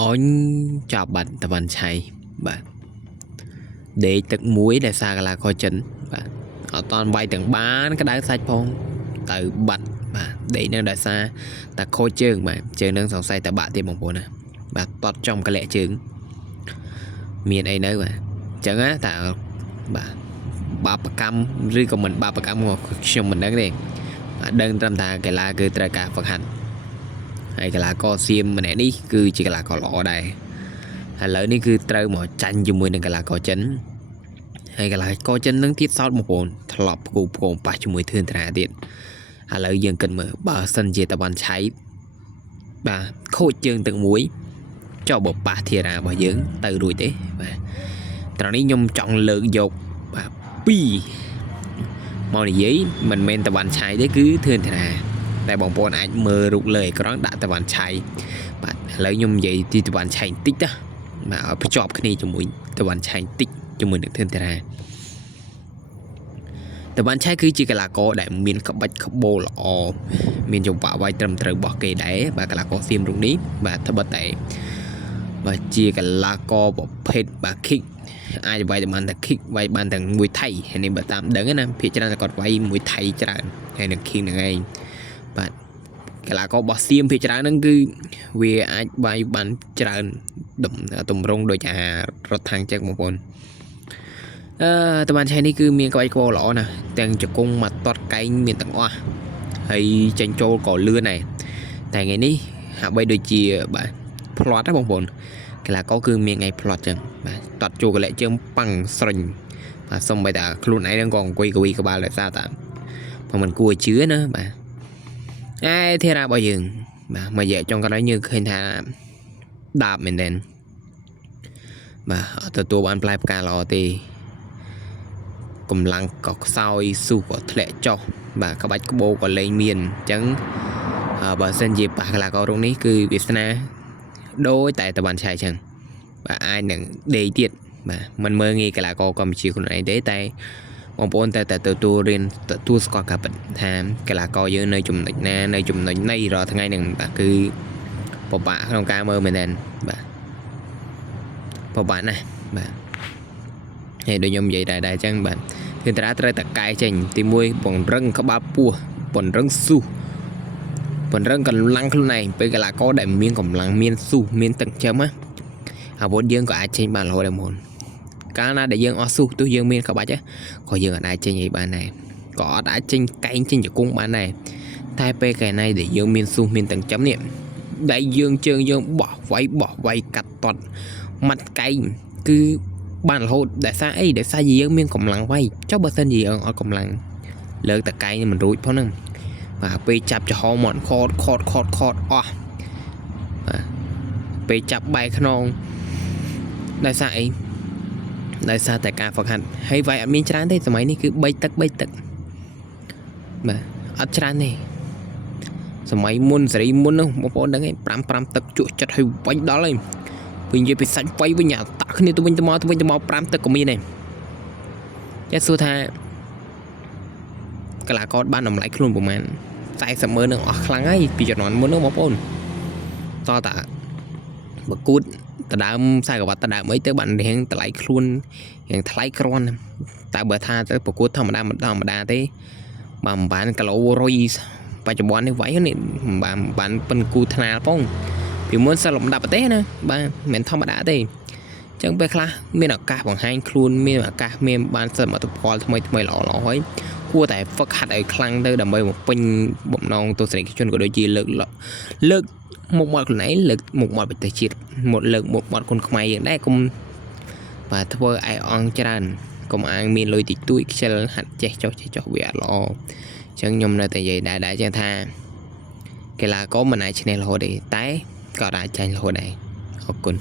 អូនចាប់បាត់តវ៉ាន់ឆៃបាទដេកទឹកមួយដែលសារកលាខចិនបាទអត់តន់វាយទាំងបានក្តៅសាច់ផងទៅបាត់បាទដេកនឹងដោយសារតែខូចជើងបាទជើងនឹងសង្ស័យតែបាក់ទៀតបងប្អូនណាបាទតត់ចំកលាក់ជើងមានអីនៅបាទអញ្ចឹងណាតែបាទបាបកម្មឬក៏មិនបាបកម្មខ្ញុំមិនដឹងទេបាទដឹងត្រឹមថាកីឡាគឺត្រូវការហ្វឹកហាត់ហើយកីឡាករសៀមម្នាក់នេះគឺជាកីឡាករល្អដែរឥឡូវនេះគឺត្រូវមកចាញ់ជាមួយនឹងកីឡាករចិនហើយកីឡាករចិននឹងទៀតសោតបងប្អូនធ្លាប់ផ្គូផ្គងប៉ះជាមួយធឿនត្រាទៀតឥឡូវយើងគិតមើលបើសិនជាតវ៉ាន់ឆៃបាទខូចជើងទឹកមួយចុះបើប៉ះធារារបស់យើងទៅរួចទេបាទត្រង់នេះខ្ញុំចង់លើកយកបាទពីរមកនិយាយមិនមែនតវ៉ាន់ឆៃទេគឺធឿនត្រាតែបងប្អូនអាចមើលរូបលើអេក្រង់ដាក់តវ៉ាន់ឆៃបាទឥឡូវខ្ញុំនិយាយទីតវ៉ាន់ឆៃបន្តិចណាបាទឲ្យភ្ជាប់គ្នាជាមួយតវ៉ាន់ឆៃបន្តិចជាមួយនឹងធឿនតារាតវ៉ាន់ឆៃគឺជាកីឡាករដែលមានក្បាច់ក្បូរល្អមានចង្វាក់វាយត្រឹមត្រូវរបស់គេដែរបាទកីឡាករសៀមរូបនេះបាទត្បិតតែបាទជាកីឡាករប្រភេទបាទ kick អាចវាយបានតែ kick វាយបានទាំងមួយថៃហើយនេះបើតាមដឹងណាភាគច្រើនតែគាត់វាយមួយថៃច្រើនហើយនឹង kick ហ្នឹងឯងបាទកីឡាកររបស់សៀមភាគច្រើនហ្នឹងគឺវាអាចវាយបានច្រើនតម្រង់ដូចអារត់ທາງចឹងបងប្អូនតវ៉ាន់ឆៃនេះគឺមានក្បាច់ក្បូរល្អណាស់ទាំងជង្គង់មកតត់កែងមានទាំងអស់ហើយចេញចូលក៏លឿនដែរតែថ្ងៃនេះហាក់បីដូចជាបាទផ្្លាត់ណាបងប្អូនកីឡាករគឺមានថ្ងៃផ្្លាត់ចឹងបាទតត់ចូលកលាក់ជើងប៉ាំងស្រិញបាទសុំបីតាខ្លួនឯងហ្នឹងក៏អង្គុយកវីក្បាលដោយសារតាបើមិនគួរជឿណាបាទធារារបស់យើងបាទមួយរយៈចុងក្រោយយើងឃើញថាដាបមែនទែនបាទអត់ទទួលបានផ្លែផ្កាល្អទេកម្លាំងក៏ខ្សោយស៊ូក៏ធ្លាក់ចុះបាទក្បាច់ក្បូរក៏លែងមានអញ្ចឹងបើសិនជាប៉ះកីឡាកររូបនេះគឺវាសនាដូចតែតវ៉ាន់ឆៃអញ្ចឹងបាទអាចនឹងដេកទៀតបាទមិនមើលងាយកីឡាករកម្ពុជាខ្លួនឯងទេតែបងប្អូនតែទទួលស្គាល់ការពិតថាកីឡាករយើងនៅចំណុចណានៅចំណុចណីរាល់ថ្ងៃហ្នឹងបាទគឺពិបាកក្នុងការមើលមែនទេបាទពិបាកណាស់បាទហើយដូចខ្ញុំនិយាយដែរអញ្ចឹងបាទគឺតារាត្រូវតែកែចេញទី1ពង្រឹងក្បាលពោះពង្រឹងស៊ូពង្រឹងកម្លាំងខ្លួនឯងពេលកីឡាករដែលមានកម្លាំងមានស៊ូមានទឹកចិញ្ចឹមណាអាវុធយើងក៏អាចចេញបានរហូតដែរមុនកាលណាដែលយើងអស់ស៊ូទោះយើងមានក្បាច់ក៏យើងអាចចេញអីបានដែរក៏អត់អាចចេញកែងចេញជង្គង់បានដែរតែពេលកែណៃដែលយើងមានស៊ូមានទឹកចិញ្ចឹមនេះដៃយើងជើងយើងបោះវាយកាត់តត់មាត់កែងគឺបានរហូតដែលសារអីដែលសារយើងមានកម្លាំងវាយចុះបើសិនជាយើងអត់កម្លាំងលើកតកែងមិនរួចផងហ្នឹងបាទពេលចាប់ចំហមាត់ខតអស់បាទពេលចាប់បែកខ្នងដោយសារអីដោយសារតែការហ្វឹកហាត់ហើយវាយអត់មានច្រើនទេសម័យនេះគឺ3ទឹកបាទអត់ច្រើនទេសម័យមុនសេរីមុននោះបងប្អូនដឹងឯង5ទឹកជក់ចិត្តឲ្យវាយដល់ហើយវិញនិយាយពីសាច់វាយវិញតាក់គ្នាទៅវិញទៅមក5ទឹកក៏មានដែរចេះសួរថាកីឡាករបានតម្លៃខ្លួនប្រហែល40ម៉ឺននឹងអស់ខ្លាំងហើយពីជំនាន់មុននោះបងប្អូនតើតាបកួតដដើមខ្សែក្រវ៉ាត់ដដើមអីទៅបានរៀងតម្លៃខ្លួនរៀងថ្លៃគ្រាន់តែបើថាទៅប្រកួតធម្មតាទេបើមិនបានគីឡូ100បច្ចុប្បន្ននេះវាយនេះបានប៉ិនគូថ្នាលផងពីមុនសិលលំដាប់ប្រទេសណាបាទមិនធម្មតាទេអញ្ចឹងពេលខ្លះមានឱកាសបង្ហាញខ្លួនមានឱកាសមានបានសមិទ្ធផលថ្មីល្អហើយគួរតែហ្វឹកហាត់ឲ្យខ្លាំងទៅដើម្បីបំពេញបំណងទស្សនិកជនក៏ដូចជាលើកមុខមាត់ខ្លួនឯងលើកមុខមាត់ប្រទេសជាតិលើកមុខមាត់គុនខ្មែរយើងដែរកុំបាទធ្វើឲ្យអង្គច្រើនកុំអាងមានលុយតិចតួចខ្ជិលហាត់ចេះចុះវាអត់ល្អអញ្ចឹងខ្ញុំនៅតែនិយាយដែរចឹងថាកីឡាករមិនអាចឈ្នះរហូតទេតែក៏អាចចាញ់រហូតដែរអរគុណ